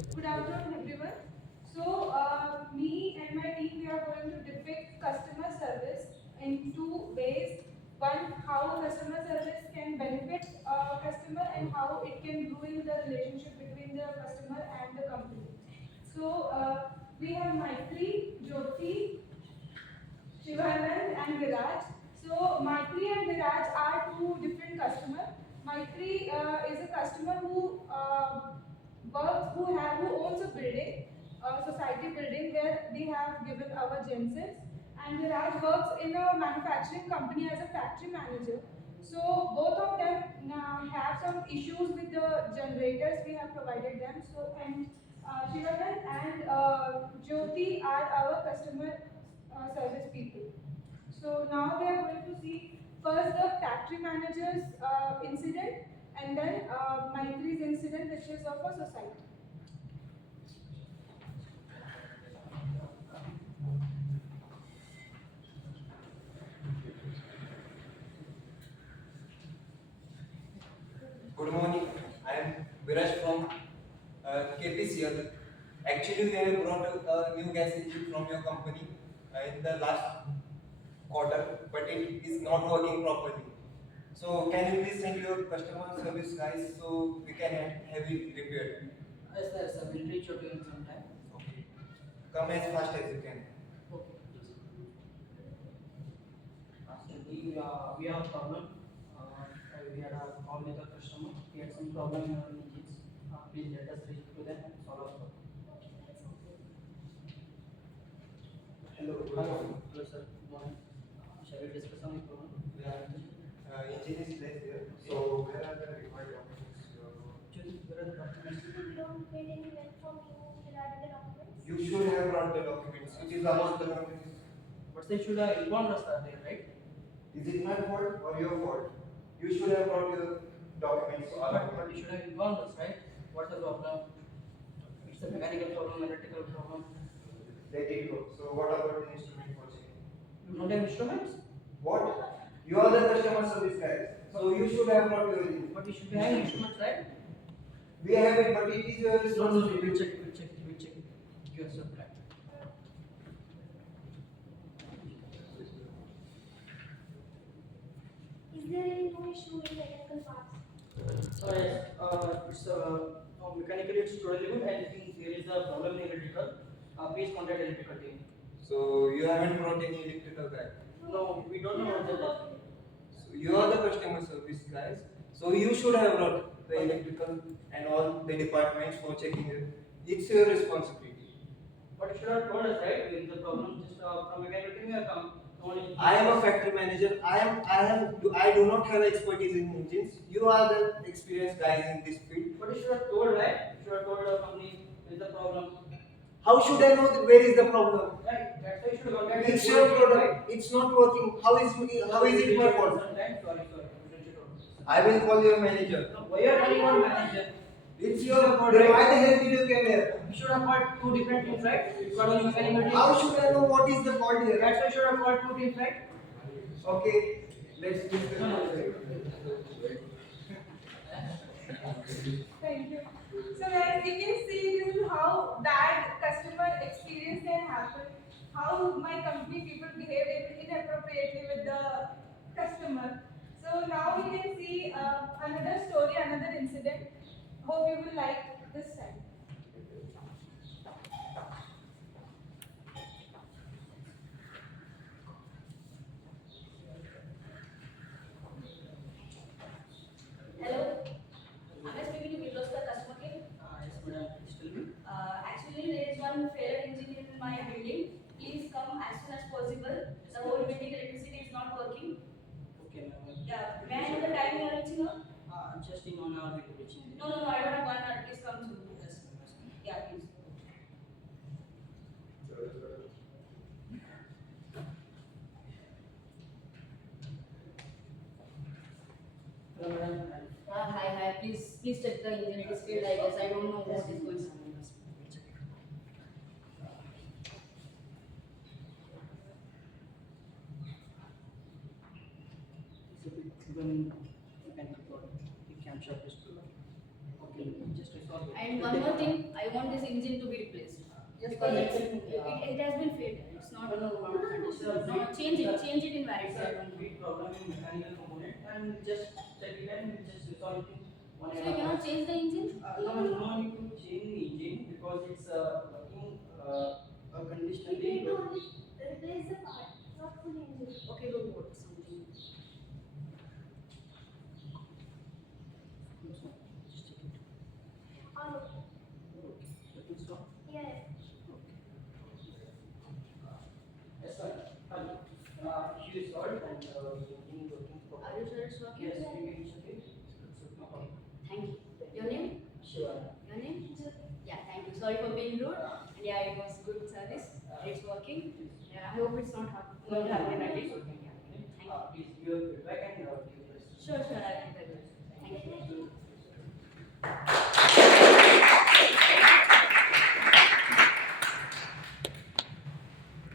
Good afternoon, everyone. Me and my team, we are going to depict customer service in two ways. One, how customer service can benefit customer and how it can ruin the relationship between the customer and the company. We have Maitri, Jyoti, Shivanand and Viraj. So Maitri and Viraj are two different customers. Maitri is a customer who owns a building, a society building where we have given our Jensens. And Viraj works in a manufacturing company as a factory manager. So both of them have some issues with the generators we have provided them. Shivanand and Jyoti are our customer service people. So now we are going to see first the factory manager's incident and then Maitri's incident, which is of a society. Good morning. I am Viraj from KPCL. Actually, we have brought a new gas engine from your company in the last quarter, but it is not working properly. So, can you please send your customer service guys so we can have it repaired? Yes, sir. We'll reach out to you in some time. Okay. Come as fast as you can. Okay. We have a problem. We had a call with a customer. We had some problem in our engines. Please let us reach to them and solve our problem. Hello. Hello, sir. Good morning. Shall we discuss on the problem? Yeah. Engine is placed here. So, where are the required documents? Actually, where are the documents? We don't get any help from you regarding the documents. You should have brought the documents. It is about the documents. But they should have informed us that day, right? Is it my fault or your fault? You should have brought your documents. But you should have informed us, right? What's the problem? It's a mechanical problem, electrical problem. Let it go. So what about the instrument for checking? You don't have instruments? What? You are the customer service guys. So you should have brought your unit. But you should be having instruments, right? We have it, but it is your No, responsibility. we'll check. Give us some time. Is there any no issue with mechanical parts? Yes, it's no, mechanically it's totally good. I think there is a problem in electrical. Please contact electrical team. So you haven't brought any electrical guy. No, we don't know what that. So you are the customer service guys. So you should have brought the electrical and all the departments for checking it. It's your responsibility. But you should have told us, right? With the problem, just from mechanical team, you have come. I am a factory manager. I do not have expertise in engines. You are the experienced guys in this field. But you should have told, right? You should have told our company with the problem. How should I know where is the problem? Right. That's why you should contact. It's your product. It's not working. How is it my fault? Sorry. I will call your manager. No, why are you calling our manager? It's your product. Why the hell did you come here? You should have called two different teams, right? You got only mechanical team. How should I know what is the fault here? That's why you should have called two teams, right? Okay, let's discuss. Thank you. So guys, you can see this is how bad customer experience can happen. How my company people behaved inappropriately with the customer. So now we can see another story, another incident. Hope you will like this time. Hello, am I speaking to Kirloskar customer care? Yes, madam. Please tell me. Actually, there is one failed engine in my building. Please come as soon as possible. The whole building electricity is not working. Okay, ma'am. Yeah, may I know the time you are reaching out? Just in 1 hour we will reach. No, I don't have 1 hour. Please come soon. Yes, ma'am. Yeah, please. Hello, madam. Hi. Please check the engine. It is failed. I guess I don't know what is going on. Even mechanical problem. The camshaft is too. Okay, just a not good. And one more thing, I want this engine to be replaced. Yes, Because but it has been failed. It's not. No, Change it in warranty. it's a big problem in mechanical component, and just check it and just resolve it in one So and you a half cannot hours. change the engine? No need to change the engine because it's working We need conditionally. to only replace the part, not full engine. Okay, don't worry. Something. On. Let me stop. Yeah. Yes, sir. She is solved and engine is working Are properly. you sure it's working? Yes, we can check it. No problem. Thank you. Your name? Sure. Your name? Yeah, thank you. Sorry for being rude. And yeah, it was good service. It's working. Yeah, I hope it's not happening again. Yeah. Thank you. Please give your feedback and give your response. Sure, I'll do that. Thank you.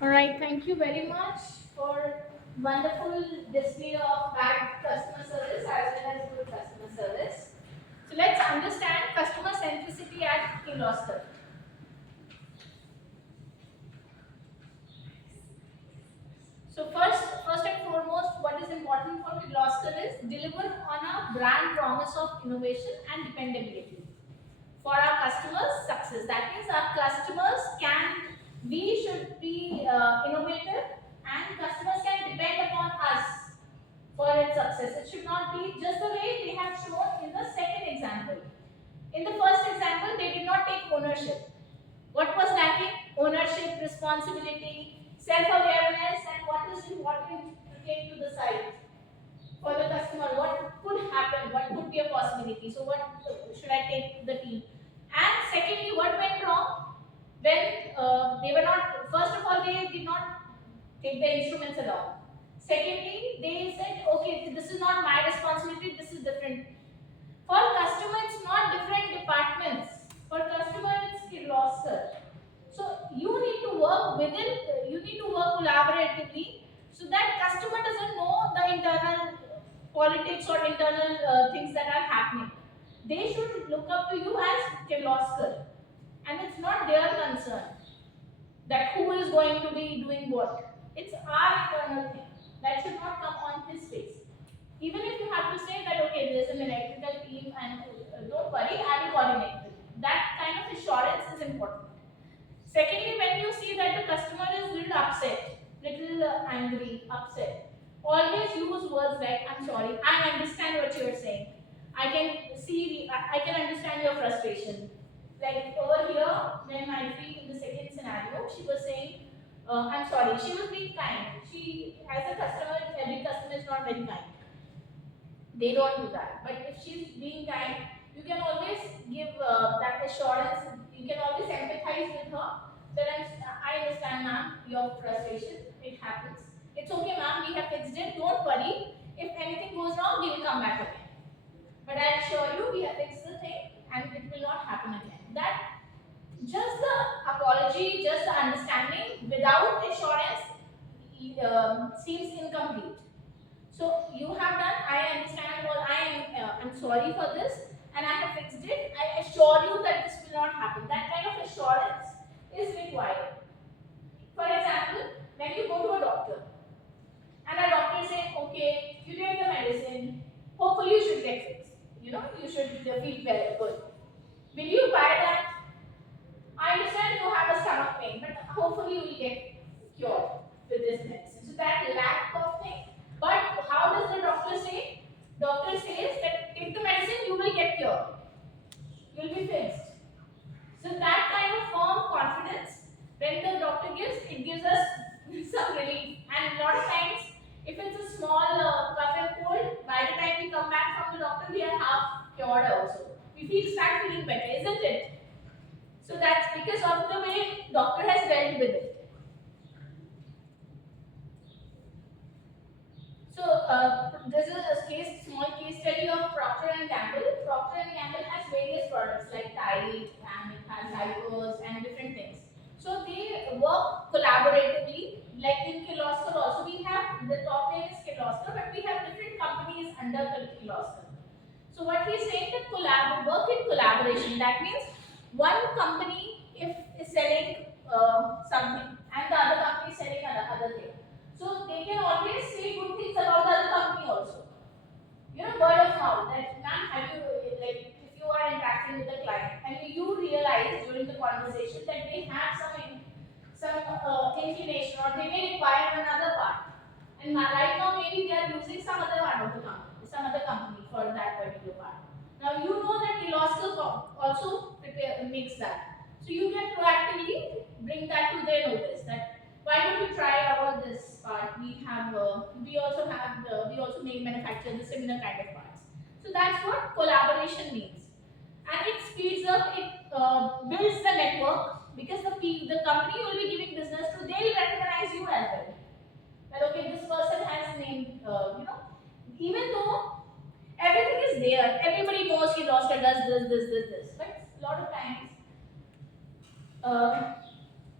All right, thank you very much for wonderful display of bad customer service as well as good customer service. So let's understand customer centricity at Kirloskar. So first and foremost, what is important for Kirloskar is deliver on a brand promise of innovation and dependability for our customers' success. That means our customers we should be innovative and customers can depend upon us for its success. It should not be just the way they have shown in the second example. In the first example, they did not take ownership. What was lacking? Ownership, responsibility, self-awareness, and what is important to take to the side for the customer. What could happen? What could be a possibility? So what should I take to the team? And secondly, what went wrong? When they were not, first of all, they did not take the instruments along. Secondly, they said, okay, this is not my responsibility, this is different. For customer, it's not different departments. For customer, it's Kirloskar. So you need to work collaboratively so that customer doesn't know the internal politics or internal things that are happening. They should look up to you as Kirloskar. And it's not their concern that who is going to be doing what. It's our internal thing. That should not come on his face. Even if you have to say that, okay, there's an electrical team and don't worry, I will coordinate with you. That kind of assurance is important. Secondly, when you see that the customer is little upset, little angry, upset, always use words like, I'm sorry, I understand what you're saying. I can understand your frustration. Like over here, when Maitri in the second scenario, she was saying, I'm sorry, she was being kind. She, as a customer, every customer is not very kind. They don't do that. But if she's being kind, you can always give that assurance. You can always empathize with her. That I understand, ma'am, your frustration. It happens. It's okay, ma'am. We have fixed it. Don't worry. If anything goes wrong, we will come back again. But I assure you, we have fixed the thing, and it will not happen again. That just the apology, just the understanding without assurance seems incomplete. So you have done, I understand, or I'm sorry for this, and I have fixed it. I assure you that this will not happen. That kind of assurance is required. For example, when you go to a doctor, and a doctor says, okay, you take the medicine, hopefully you should get fixed. You should feel very good. Will you buy that? I understand you have a stomach pain, but hopefully you will get cured with this medicine. So that lack of thing. But how does the doctor say? Doctor says that take the medicine, you will get cured. You will be fixed. So that kind of firm confidence, when the doctor gives, it gives us some relief. And a lot of times, if it's a small cough and cold, by the time we come back from the doctor, we are half cured also. We start feeling better, isn't it? So that's because of the way doctor has dealt with it. So this is a small case study of Procter and Gamble. Procter and Gamble has various products like Tide, and it has diapers and different things. So they work collaboratively. Like in Kirloskar also, we have the top name is Kirloskar, but we have different companies under Kirloskar. So what he's saying that work in collaboration collaboration. That means one company if is selling something and the other company is selling other thing. So they can always say good things about the other company also. You know, word of mouth. That ma'am, have you like if you are interacting with a client and you realize during the conversation that they have some inclination or they may require another part, and right now maybe they are using some other part of the company, some other company for that particular part. Now you know that Kirloskar also makes that, so you can proactively bring that to their notice that why don't you try about this part? We also make manufacture the similar kind of parts. So that's what collaboration means, and it speeds up. It builds the network because the company will be giving business to. They will recognize you as well. Well, okay, this person has named. Even though everything is there, everybody knows he lost or does this. But uh,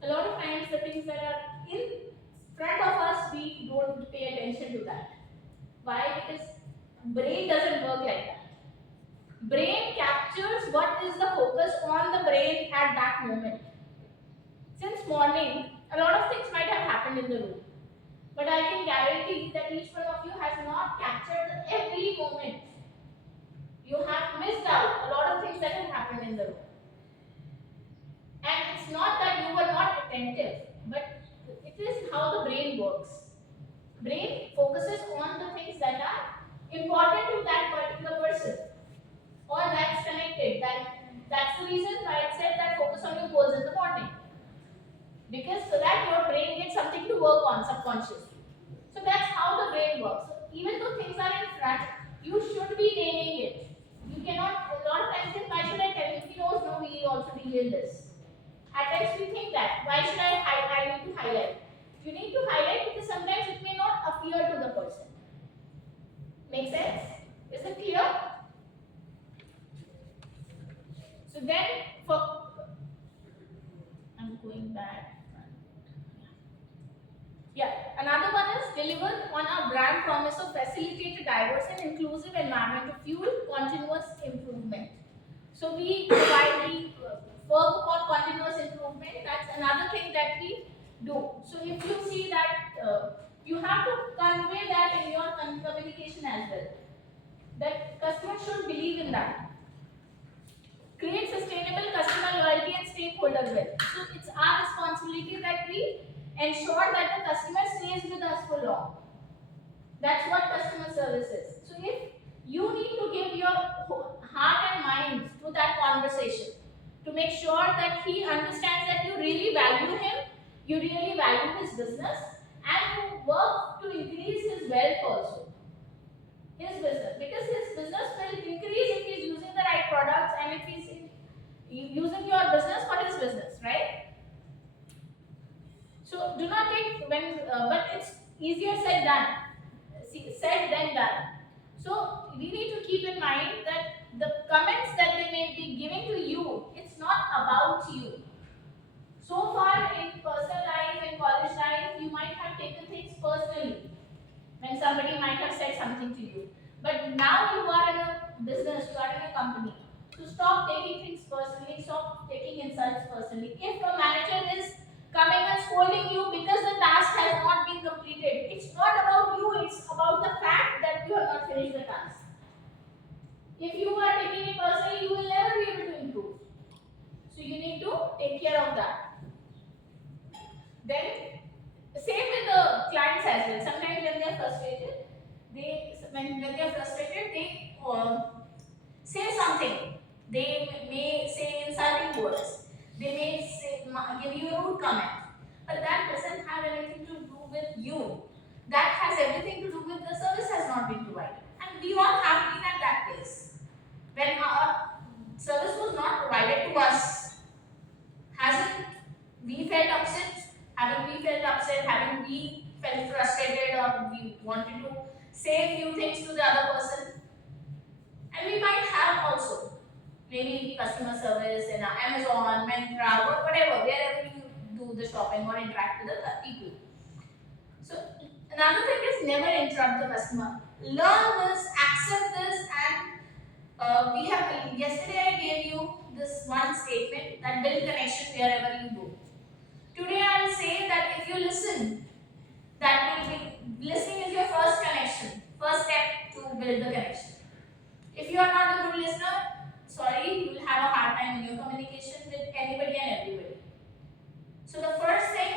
a lot of times the things that are in front of us, we don't pay attention to that. Why? Because brain doesn't work like that. Brain captures what is the focus on the brain at that moment. Since morning, a lot of things might have happened in the room, but I can guarantee that each one of you has not captured every moment. You have missed out a lot of things that have happened in the room. And it's not that you were not attentive, but it is how the brain works. Brain focuses on the things that are important to that particular person or that's connected. That's the reason why it said that focus on your goals in the morning. Because so that your brain gets something to work on subconsciously. So that's how the brain works. So even though things are in front, you should be naming it. You cannot, a lot of times think, why should I tell him? He knows, no, we also deal in this. At times we think that, why should I need to highlight? You need to highlight because sometimes it may not appear to the person. Make sense? Is it clear? So then I'm going back. Yeah, another one is deliver on our brand promise of facilitate a diverse and inclusive environment to fuel continuous improvement. So we provide the work on continuous improvement. That's another thing that we do. So if you see that you have to convey that in your communication as well. That customers should believe in that. Create sustainable customer loyalty and stakeholder wealth. So it's our responsibility that we ensure that the customer stays with us for long. That's what customer service is. So if you need to give your heart and mind to that conversation to make sure that he understands that you really value him, you really value his business, and you work to increase his wealth also. His business, because his business will increase if he's using the right products and if he's using your business for his business, right? So do not take but it's easier said than done. So we need to keep in mind that the comments that they may be giving to you, it's not about you. So far in personal life, in college life, you might have taken things personally when somebody might have said something to you. But now you are in a business, you are in a company. So stop taking things personally, stop taking insults personally. If a manager is coming and scolding you because the task has not been completed, it's not about you, it's about the fact that you have not finished the task. If you are taking it personally, you will never be able to improve. So you need to take care of that. Then, same with the clients as well. Sometimes when they are frustrated, they say something. They may say insulting words. They may give you a rude comment. But that doesn't have anything to do with you. That has everything to do with the service has not been provided. And we all have been at that place. When our service was not provided to us, hasn't we felt upset? Haven't we felt upset? Haven't we felt frustrated or we wanted to say a few things to the other person? And we might have also. Maybe customer service in Amazon, Myntra, whatever, wherever you do the shopping or interact with the people. So another thing is never interrupt the customer. Learn this, accept this, and we have yesterday I gave you this one statement that build connection wherever you go. Today I will say that if you listen, that will be listening is your first connection, first step to build the connection. If you are not a good listener, sorry, you will have a hard time in your communication with anybody and everybody. So the first thing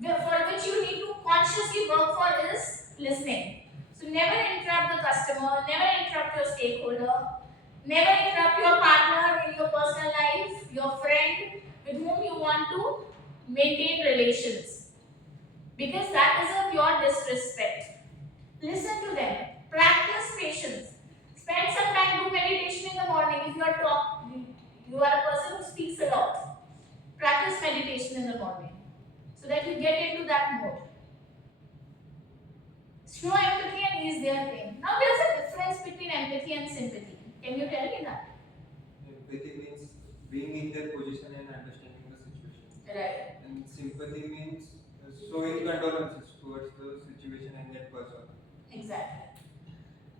for which you need to consciously work for is listening. So never interrupt the customer, never interrupt your stakeholder, never interrupt your partner in your personal life, your friend with whom you want to maintain relations. Because that is a pure disrespect. Listen to them. Practice patience. Spend some time do meditation in the morning if you are a person who speaks a lot. Practice meditation in the morning so that you get into that mode. Show empathy and ease their pain. Now there's a difference between empathy and sympathy. Can you tell me that? Empathy means being in their position and understanding the situation. Right. And sympathy means showing condolences towards the situation and that person. Exactly.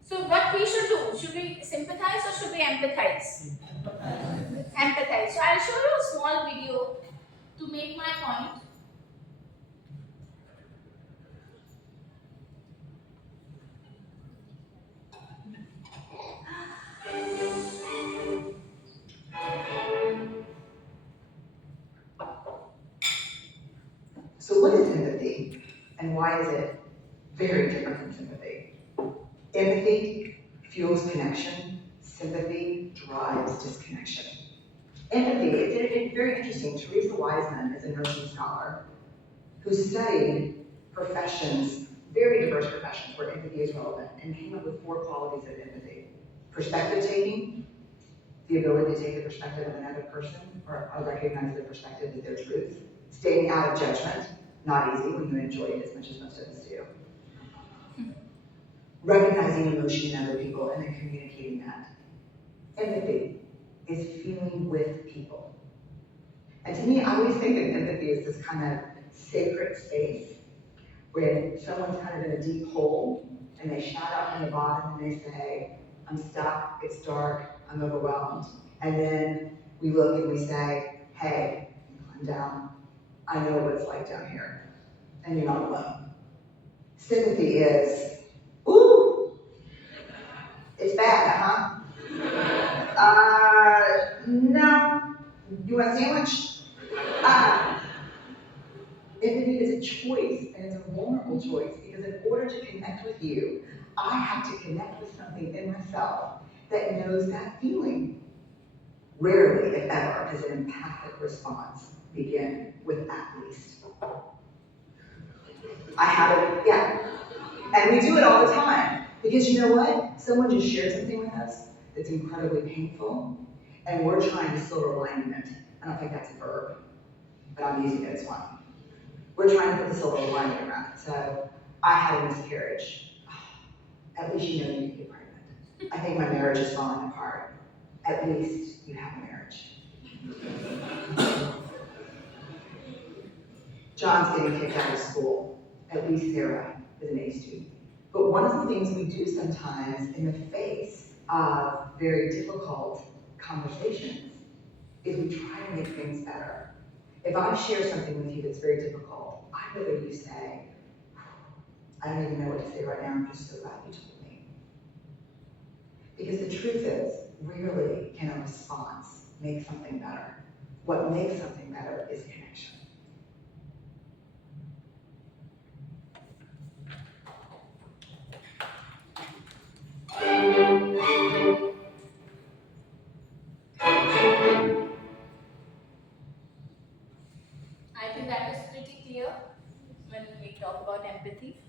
So what we should do? Should we sympathize or should we empathize? Empathize. So I'll show you a small video to make my point. So what is empathy, and why is it very different from sympathy? Empathy fuels connection, sympathy drives disconnection. Empathy, it's very interesting. Teresa Wiseman is a nursing scholar who studied professions, very diverse professions where empathy is relevant, and came up with 4 qualities of empathy. Perspective taking, the ability to take the perspective of another person or recognize their perspective as their truth. Staying out of judgment, not easy when you enjoy it as much as most of us do. Recognizing emotion in other people and then communicating that. Empathy is feeling with people. And to me, I always think of empathy as this kind of sacred space where someone's kind of in a deep hole and they shout out from the bottom and they say, I'm stuck, it's dark, I'm overwhelmed. And then we look and we say, hey, I'm down. I know what it's like down here. And you're not alone. Sympathy is, ooh, it's bad, huh? No. You want a sandwich? Empathy is a choice, and it's a vulnerable choice, because in order to connect with you, I have to connect with something in myself that knows that feeling. Rarely, if ever, does an empathic response begin with at least. I have it, yeah. And we do it all the time. Because you know what? Someone just shared something with us that's incredibly painful, and we're trying to silver lining it. I don't think that's a verb, but I'm using it as one. We're trying to put the silver lining around it. So I had a miscarriage. At least you know you can get pregnant. I think my marriage is falling apart. At least you have a marriage. John's getting kicked out of school. At least Sarah is an A student. But one of the things we do sometimes in the face of very difficult conversations is we try to make things better. If I share something with you that's very difficult, I'd rather you say, I don't even know what to say right now, I'm just so glad you told me. Because the truth is, rarely can a response make something better. What makes something better is connection. I think that is pretty clear when we talk about empathy.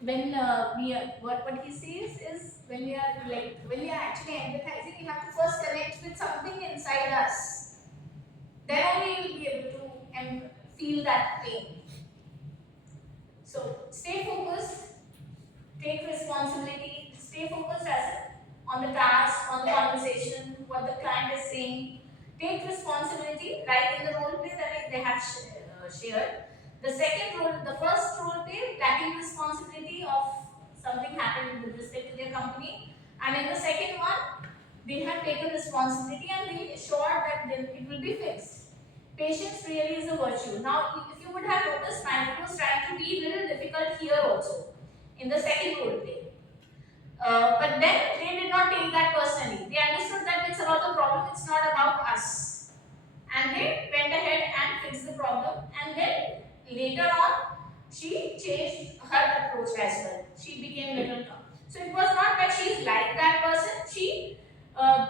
When what he says is when we are actually empathizing, we have to first connect with something inside us. Then only you will be able to feel that pain. So stay focused, take responsibility, stay focused on the task, on the conversation, what the client is saying. Take responsibility, like in the role play that they have shared. The second role, the first role play, taking responsibility of something happened with respect to their company. And in the second one, they have taken responsibility and they assured that it will be fixed. Patience really is a virtue. Now, if you would have noticed, Mandy was trying to be a little difficult here also in the second role play. But then they did not take that personally. They understood that it's about the problem, it's not about us. And they went ahead and fixed the problem. And then later on, she changed her approach as well. She became little calm. So it was not that she's like that person. She,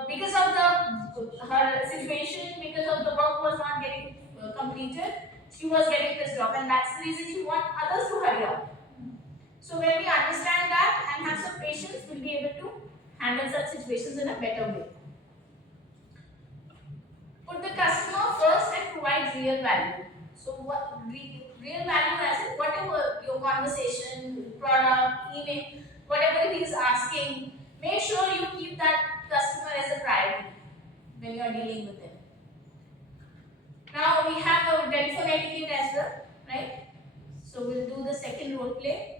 because of her situation, because of the work was not getting completed, she was getting pissed off, and that's the reason she wants others to hurry up. So when we understand that and have some patience, we'll be able to handle such situations in a better way. Put the customer first and provide real value. So what real value as in whatever your conversation, product, email, whatever he is asking, make sure you keep that customer as a priority when you are dealing with them. Now we have a telephone etiquette as well, right? So we'll do the second role play.